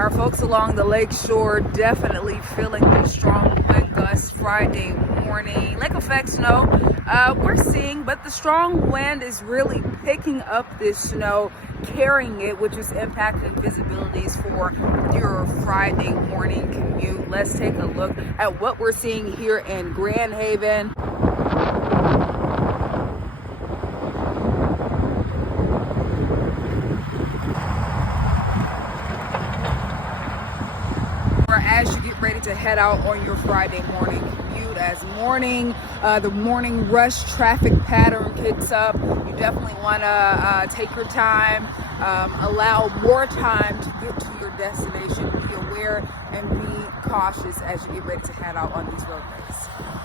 Our folks along the lakeshore definitely feeling the strong wind gusts Friday morning. Lake effect snow we're seeing, but the strong wind is really picking up this snow, carrying it, which is impacting visibilities for your Friday morning commute. Let's take a look at what we're seeing here in Grand Haven. As you get ready to head out on your Friday morning commute, as the morning rush traffic pattern picks up, you definitely want to take your time, allow more time to get to your destination. Be aware and be cautious as you get ready to head out on these roadways.